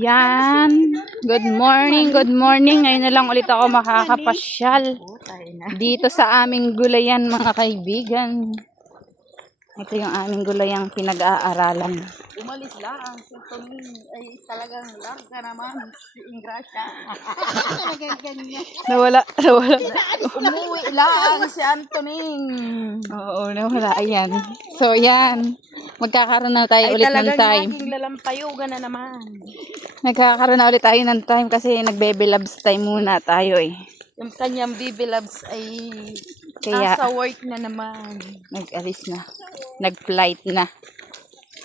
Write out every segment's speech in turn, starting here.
Yan. Good morning, good morning. Ngayon na lang ulit ako makakapasyal dito sa aming gulayan, mga kaibigan. Ito yung aming gulayang pinag-aaralan. Umalis lang. Si Toning ay talagang larga naman. Si Ingrasya. Nawala. Umuwi lang si Antoning. Oo, nawala. Ayan. So, yan. Magkakaroon na tayo ulit ng time. Ay talagang naging lalampayugan na naman. Nagkakaroon na ulit tayo ng time kasi nagbe-baby loves time muna tayo eh. Yung kanyang baby loves ay Kaya, nasa work na naman. nag-alis na. Nag-flight na.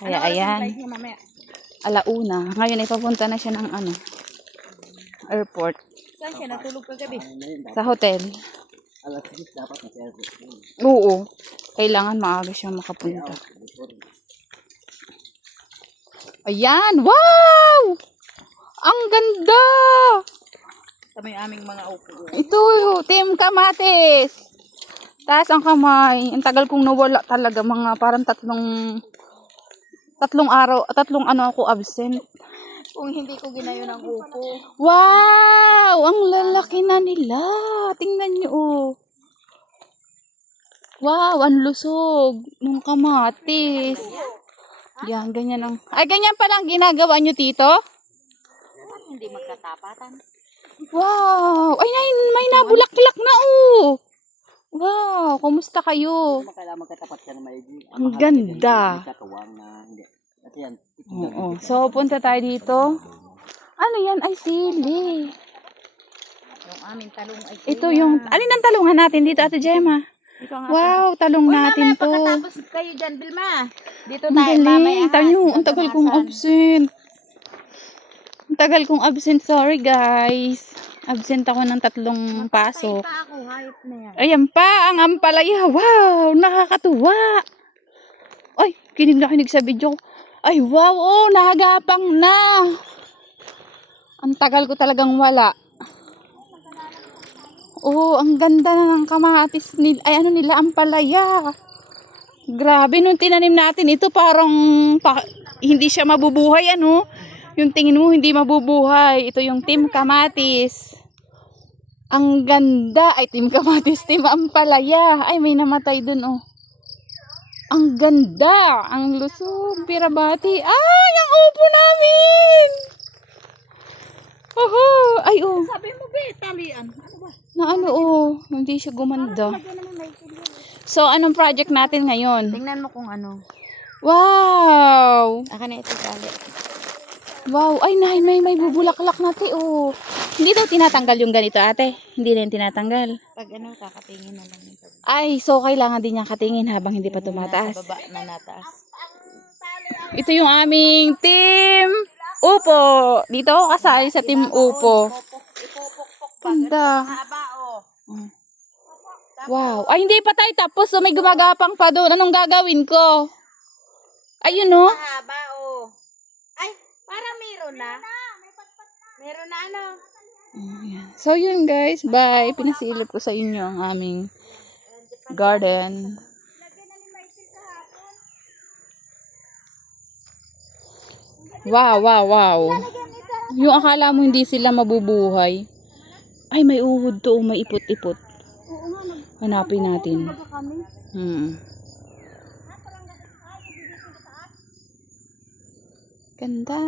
Kaya ayan. Alauna. Ngayon ay papunta na siya ng airport. Saan siya natulog kagabi? Sa hotel. Alas 10 dapat na sa airport. Oo. Kailangan maaga siya makapunta. Ayan! Wow! Ang ganda! Ito may aming mga upo. Ito, Team Kamatis! Taas ang kamay. Ang tagal kong nawala talaga. Mga parang tatlong araw, ako absent. Kung hindi ko ginayo ng upo. Wow! Ang lalaki na nila. Tingnan nyo, oh. Wow, ang lusog ng kamatis. Yan, ganyan ang... Ay, ganyan palang ginagawa nyo, tito? Hindi magkatapatan. Wow! Ay, may nabulaklak na, oh. Wow, kumusta kayo? Kailangan magkatapat ka na maigi. Ang ganda. Katuwang na hindi. Kasi yan. Oo. So, punta tayo dito. Ano yan? Ay, sili. Yung aming talong ay Ito yung... Alin ang talungan natin dito, Ate Gemma? ito nga. Wow, talong natin to. Pagkatapos kayo dyan, Bilma. Dito Ang tayo, mamaya. galing. Tanyo, ang tagal kong absent. Ang tagal kong absent. Sorry, guys. Absent ako ng 3 pasok. Pa ako, hayop na yan. Ayan pa, ang ampalaya. Wow, nakakatuwa. Ay, kinig na kinig sa video. Ay, wow, oh, nahagapang na. Ang tagal ko talagang wala. Oh, ang ganda na ng kamatis nila. Ay, nila, ampalaya. Grabe, nung tinanim natin ito, parang hindi siya mabubuhay, Yung tingin mo, hindi mabubuhay. Ito yung Team Kamatis. Ang ganda. Ay, Team Kamatis, Team Ampalaya. Ay, may namatay dun, oh. Ang ganda. Ang lusog. Pirabati. Ay, ang upo namin. Oho. Ay, oh. Sabi mo, be, talian. Ano ba? Hindi siya gumanda. So, anong project natin ngayon? Tingnan mo kung ano. Wow. Aka na ito, tali. Wow. Ay, may bubulaklak na, oh. Hindi daw tinatanggal yung ganito, ate. Hindi na yung tinatanggal. Pag kakatingin na lang ito. Ay, so kailangan din niyang katingin habang hindi pa tumataas. Nasa baba na nataas. Ito yung aming Team Upo. Dito ako kasali sa Team Upo. Ganda. Haba, oh. Wow. Ay, hindi pa tayo tapos. So, may gumagapang pa doon. Anong gagawin ko? Ayun, no? Haba, oh. Ay, parang meron na. Meron na ano. So, yun guys. Bye. Pinasilip ko sa inyo ang aming garden. Wow, wow, wow. Yung akala mo hindi sila mabubuhay. Ay, may uhod to. May ipot-ipot. Hanapin natin. Ganda.